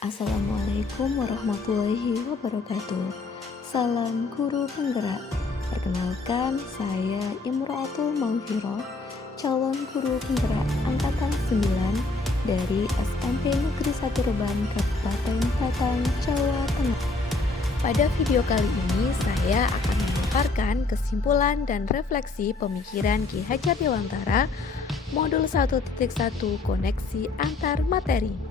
Assalamualaikum warahmatullahi wabarakatuh. Salam guru penggerak. Perkenalkan, saya Imro'atul Maghfirah, calon guru penggerak angkatan 9 dari SMP Negeri 1 Reban, Kabupaten Batang, Jawa Tengah. Pada video kali ini saya akan memaparkan kesimpulan dan refleksi pemikiran Ki Hajar Dewantara Modul 1.1 Koneksi Antar Materi.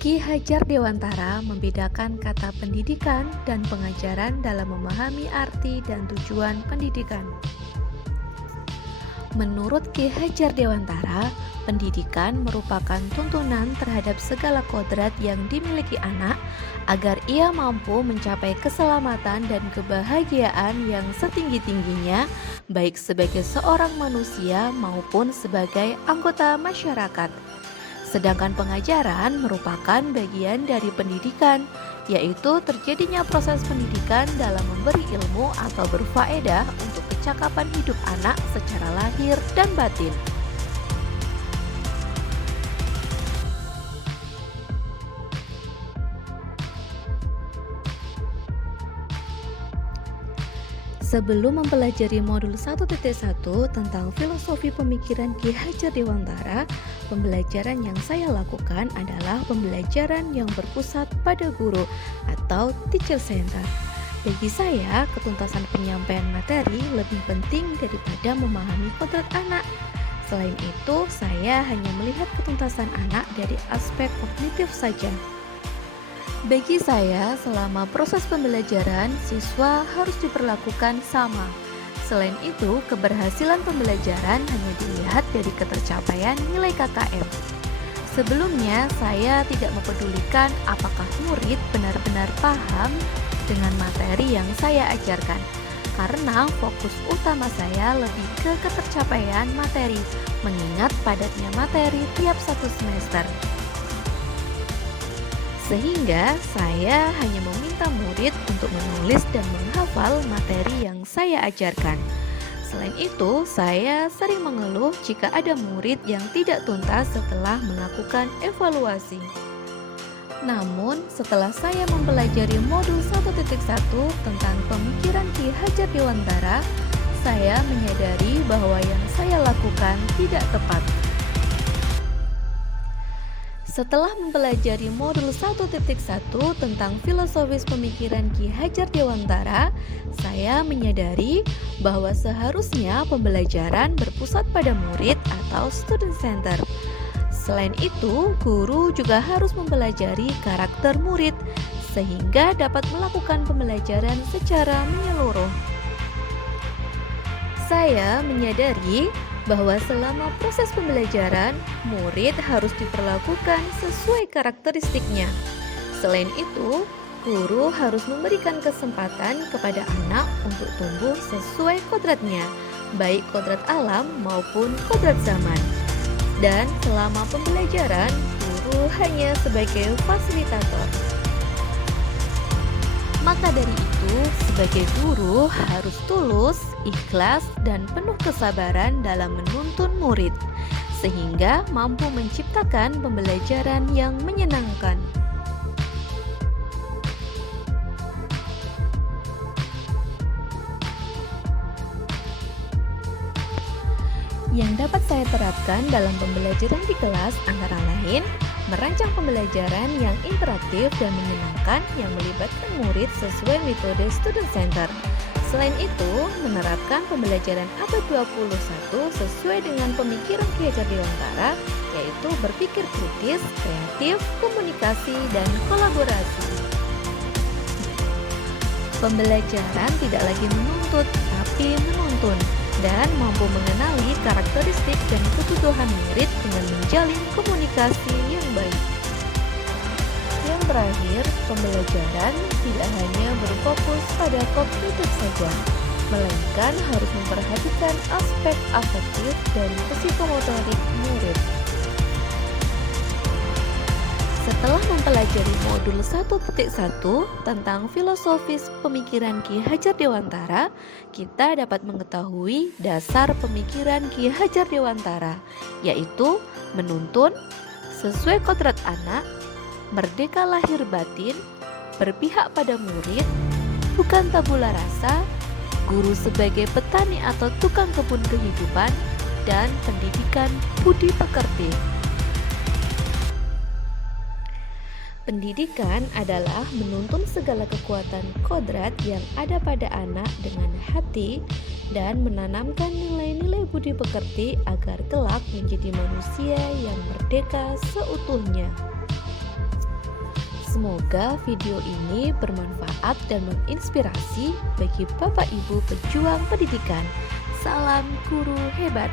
Ki Hajar Dewantara membedakan kata pendidikan dan pengajaran dalam memahami arti dan tujuan pendidikan. Menurut Ki Hajar Dewantara, pendidikan merupakan tuntunan terhadap segala kodrat yang dimiliki anak agar ia mampu mencapai keselamatan dan kebahagiaan yang setinggi-tingginya, baik sebagai seorang manusia maupun sebagai anggota masyarakat. Sedangkan pengajaran merupakan bagian dari pendidikan, yaitu terjadinya proses pendidikan dalam memberi ilmu atau berfaedah untuk kecakapan hidup anak secara lahir dan batin. Sebelum mempelajari modul 1.1 tentang filosofi pemikiran Ki Hajar Dewantara, pembelajaran yang saya lakukan adalah pembelajaran yang berpusat pada guru atau teacher center. Bagi saya, ketuntasan penyampaian materi lebih penting daripada memahami kodrat anak. Selain itu, saya hanya melihat ketuntasan anak dari aspek kognitif saja. Bagi saya, selama proses pembelajaran, siswa harus diperlakukan sama. Selain itu, keberhasilan pembelajaran hanya dilihat dari ketercapaian nilai KKM. Sebelumnya, saya tidak mempedulikan apakah murid benar-benar paham dengan materi yang saya ajarkan, karena fokus utama saya lebih ke ketercapaian materi, mengingat padatnya materi tiap satu semester. Sehingga saya hanya meminta murid untuk menulis dan menghafal materi yang saya ajarkan. Selain itu, saya sering mengeluh jika ada murid yang tidak tuntas setelah melakukan evaluasi. Namun, setelah saya mempelajari modul 1.1 tentang pemikiran Ki Hajar Dewantara, saya menyadari bahwa yang saya lakukan tidak tepat. Setelah mempelajari modul 1.1 tentang filosofis pemikiran Ki Hajar Dewantara, saya menyadari bahwa seharusnya pembelajaran berpusat pada murid atau student center. Selain itu, guru juga harus mempelajari karakter murid sehingga dapat melakukan pembelajaran secara menyeluruh. Saya menyadari bahwa selama proses pembelajaran, murid harus diperlakukan sesuai karakteristiknya. Selain itu, guru harus memberikan kesempatan kepada anak untuk tumbuh sesuai kodratnya, baik kodrat alam maupun kodrat zaman. Dan selama pembelajaran, guru hanya sebagai fasilitator. Maka dari itu, sebagai guru harus tulus, ikhlas, dan penuh kesabaran dalam menuntun murid, sehingga mampu menciptakan pembelajaran yang menyenangkan. Yang dapat saya terapkan dalam pembelajaran di kelas antara lain, merancang pembelajaran yang interaktif dan menyenangkan yang melibatkan murid sesuai metode student center. Selain itu, menerapkan pembelajaran abad 21 sesuai dengan pemikiran Ki Hajar Dewantara, yaitu berpikir kritis, kreatif, komunikasi, dan kolaborasi. Pembelajaran tidak lagi menuntut, tapi menuntun, dan mampu mengenali karakteristik dan kebutuhan murid dengan menjalin komunikasi yang baik. Yang terakhir, pembelajaran tidak hanya berfokus pada kognitif saja, melainkan harus memperhatikan aspek afektif dan psikomotorik murid. Setelah mempelajari modul 1.1 tentang filosofis pemikiran Ki Hajar Dewantara, kita dapat mengetahui dasar pemikiran Ki Hajar Dewantara, yaitu menuntun sesuai kodrat anak, merdeka lahir batin, berpihak pada murid, bukan tabula rasa, guru sebagai petani atau tukang kebun kehidupan, dan pendidikan budi pekerti. Pendidikan adalah menuntun segala kekuatan kodrat yang ada pada anak dengan hati dan menanamkan nilai-nilai budi pekerti agar kelak menjadi manusia yang merdeka seutuhnya. Semoga video ini bermanfaat dan menginspirasi bagi Bapak Ibu pejuang pendidikan. Salam guru hebat.